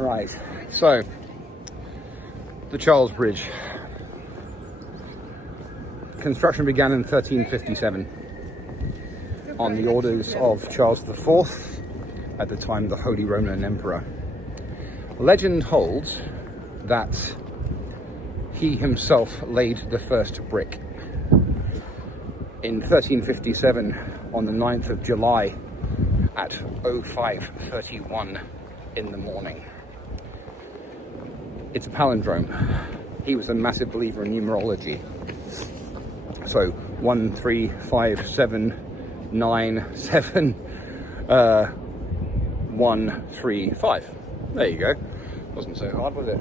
Right, so the Charles Bridge. Construction began in 1357 on the orders of Charles IV, at the time the Holy Roman Emperor. Legend holds that he himself laid the first brick in 1357 on the 9th of July at 05:31 in the morning. It's a palindrome. He was a massive believer in numerology. So 1, 3, 5, 7, 9, 7, 1, 3, 5. There you go. Wasn't so hard, was it?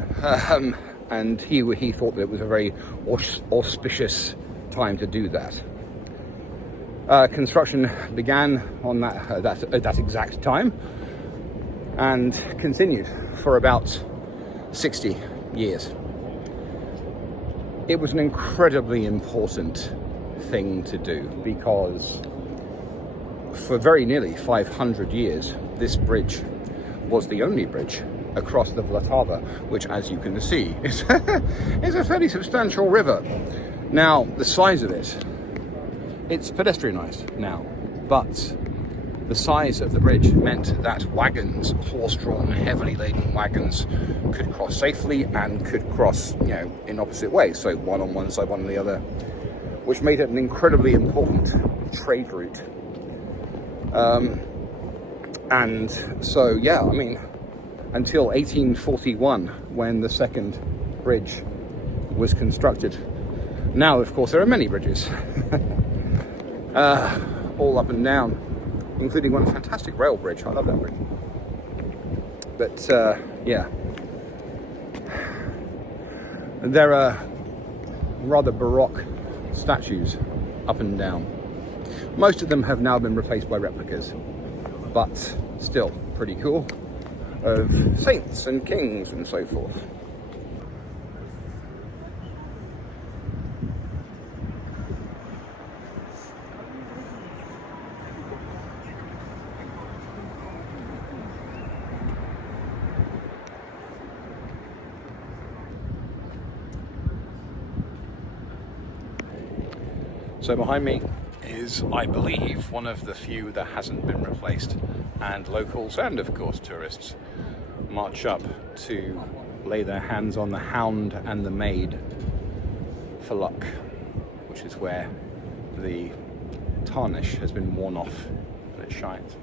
And he thought that it was a very auspicious time to do that. Construction began on that exact time and continued for about 60 years. It was an incredibly important thing to do because for very nearly 500 years, this bridge was the only bridge across the Vltava, which, as you can see, is a fairly substantial river. Now, the size of it, it's pedestrianised now, but the size of the bridge meant that wagons, horse-drawn, heavily laden wagons, could cross safely and could cross, in opposite ways. So one on one side, one on the other, which made it an incredibly important trade route. And so, yeah, I mean, until 1841, when the second bridge was constructed. Now, of course, there are many bridges, all up and down, including one fantastic rail bridge. I love that bridge. But, yeah. There are rather baroque statues up and down. Most of them have now been replaced by replicas, but still pretty cool, of saints and kings and so forth. So behind me is, I believe, one of the few that hasn't been replaced, and locals and of course tourists march up to lay their hands on the hound and the maid for luck, which is where the tarnish has been worn off and it shines.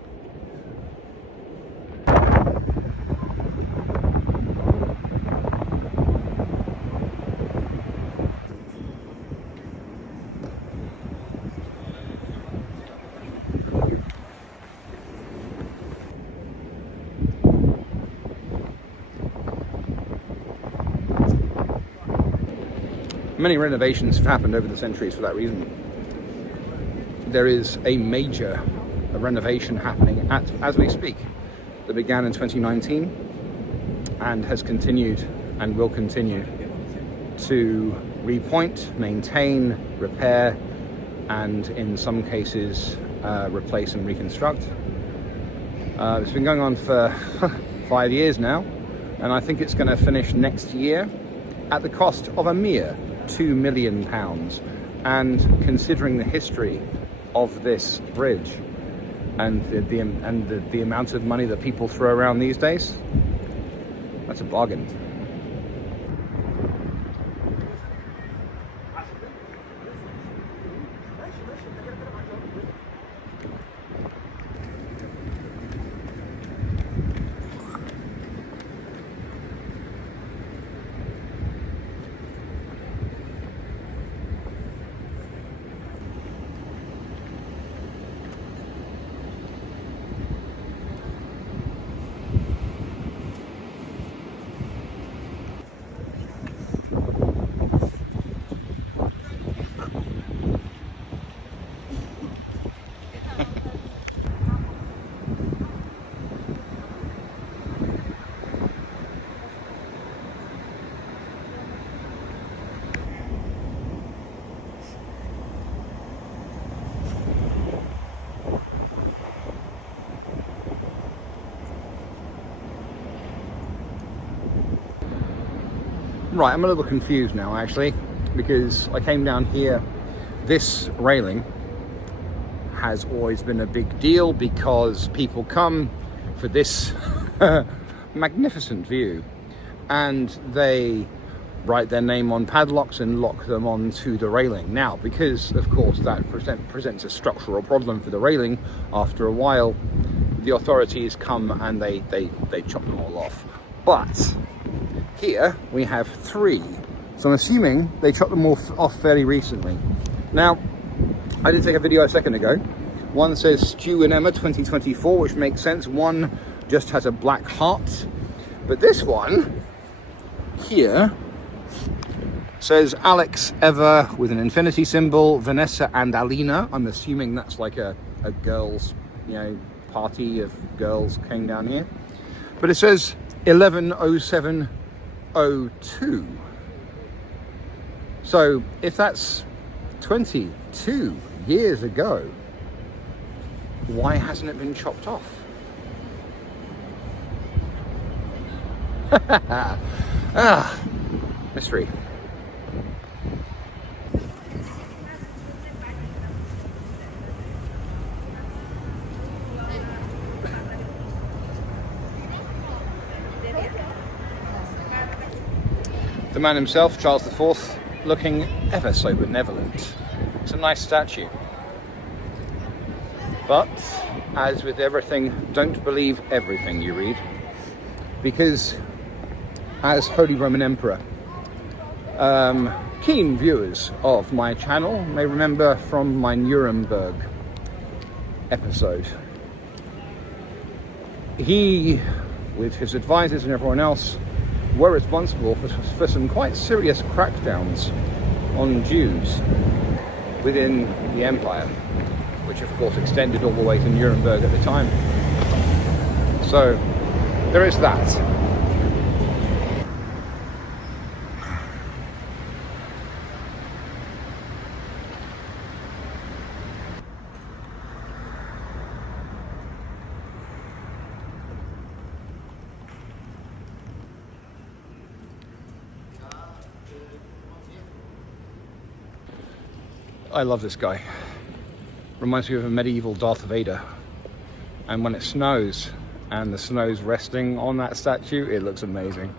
Many renovations have happened over the centuries for that reason. There is a major renovation happening as we speak that began in 2019 and has continued and will continue to repoint, maintain, repair, and in some cases replace and reconstruct. It's been going on for 5 years now, and I think it's going to finish next year at the cost of a mere £2 million. And considering the history of this bridge and the amount of money that people throw around these days, that's a bargain. Right, I'm a little confused now actually, because I came down here. This railing has always been a big deal because people come for this magnificent view and they write their name on padlocks and lock them onto the railing. Now, because of course that presents a structural problem for the railing, after a while the authorities come and they chop them all off. But here we have 3, so I'm assuming they chopped them all off fairly recently. Now, I did take a video a second ago. One says Stu and Emma 2024, which makes sense. One just has a black heart, but this one here says Alex, Eva with an infinity symbol, Vanessa and Alina. I'm assuming that's like a girls, party of girls came down here. But it says 110702. So if that's 22 years ago, why hasn't it been chopped off? Mystery. The man himself, Charles IV, looking ever so benevolent. It's a nice statue. But, as with everything, don't believe everything you read. Because, as Holy Roman Emperor, keen viewers of my channel may remember from my Nuremberg episode, he, with his advisors and everyone else, were responsible for some quite serious crackdowns on Jews within the empire, which of course extended all the way to Nuremberg at the time. So there is that. I love this guy. Reminds me of a medieval Darth Vader. And when it snows and the snow's resting on that statue, it looks amazing.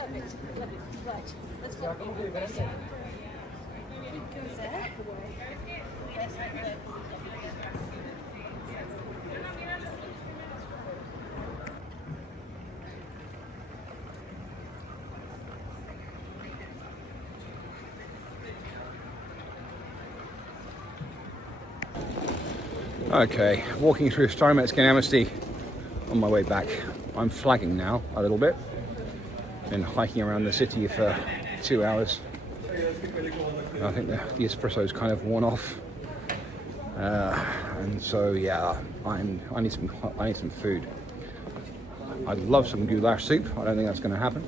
Perfect. Lovely. Right. Let's go. Okay, walking through Steinmetz Amnesty on my way back. I'm flagging now a little bit. Been hiking around the city for 2 hours. I think the espresso's kind of worn off, and so yeah, I need some food. I'd love some goulash soup. I don't think that's going to happen.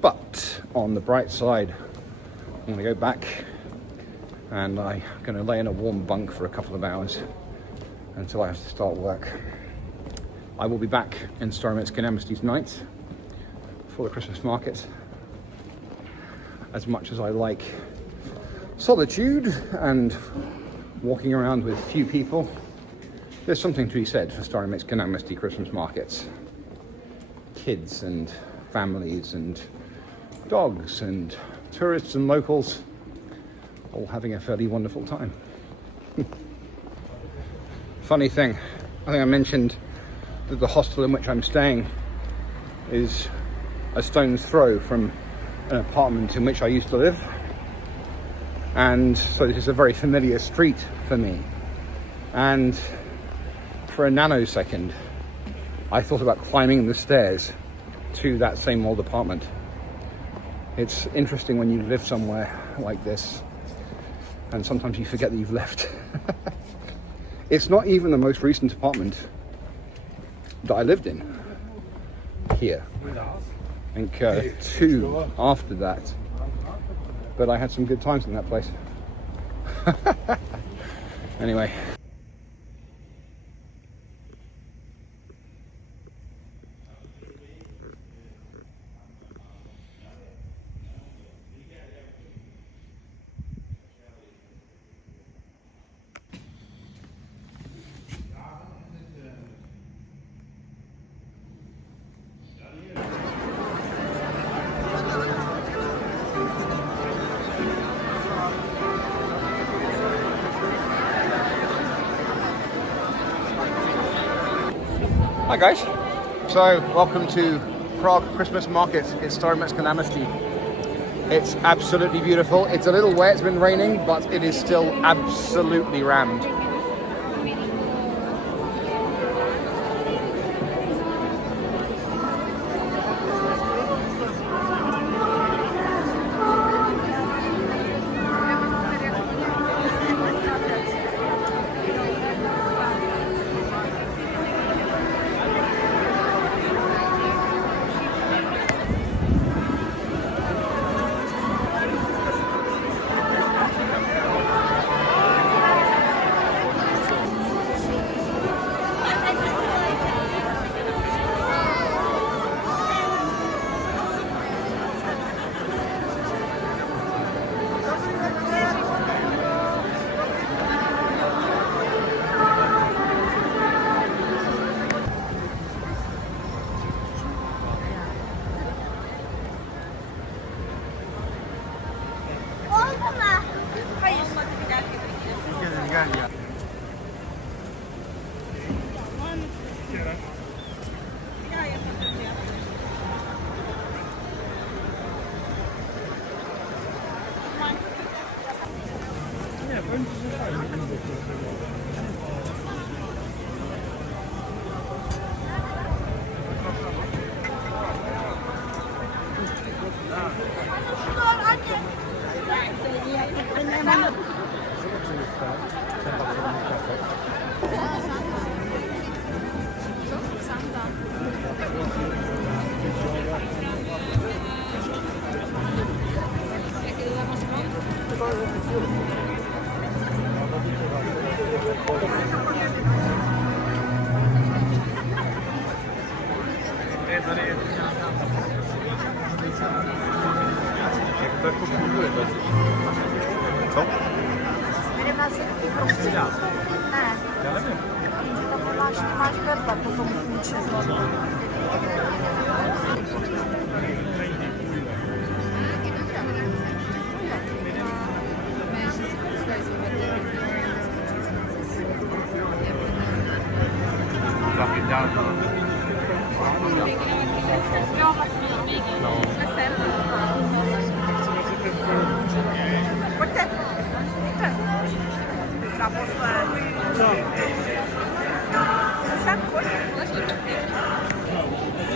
But on the bright side, I'm going to go back and I'm going to lay in a warm bunk for a couple of hours until I have to start work. I will be back in Steinmetz Amnesty tonight for the Christmas market. As much as I like solitude and walking around with few people, there's something to be said for Steinmetz Amnesty Christmas markets. Kids and families and dogs and tourists and locals all having a fairly wonderful time. Funny thing, I think I mentioned that the hostel in which I'm staying is a stone's throw from an apartment in which I used to live, and so this is a very familiar street for me, and for a nanosecond I thought about climbing the stairs to that same old apartment. It's interesting when you live somewhere like this, and sometimes you forget that you've left. It's not even the most recent apartment that I lived in here. I think 2 after that. But I had some good times in that place. Anyway. Hi guys, so welcome to Prague Christmas Market. It's Starometská náměstí. It's absolutely beautiful. It's a little wet, it's been raining, but it is still absolutely rammed. Co? Máš vedle, potom ničeho.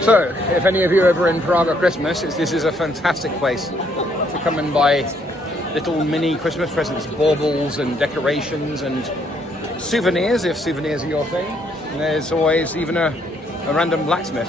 So, if any of you are ever in Prague at Christmas, this is a fantastic place to come and buy little mini Christmas presents, baubles and decorations and souvenirs, if souvenirs are your thing. And there's always even a random blacksmith.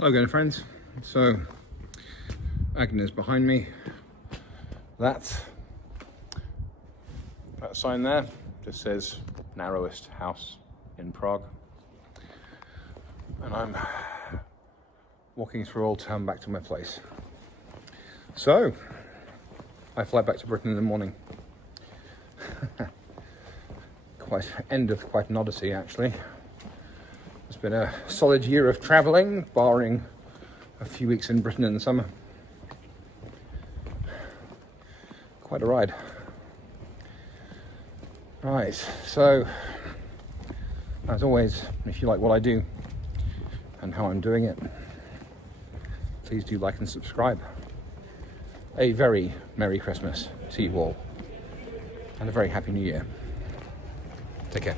Hello again, friends. So Agnes behind me. That sign there just says narrowest house in Prague, and I'm walking through Old Town back to my place. So I fly back to Britain in the morning. End of quite an odyssey, actually. It's been a solid year of travelling, barring a few weeks in Britain in the summer. Quite a ride. Right, so as always, if you like what I do and how I'm doing it, please do like and subscribe. A very Merry Christmas to you all, and a very Happy New Year. Take care.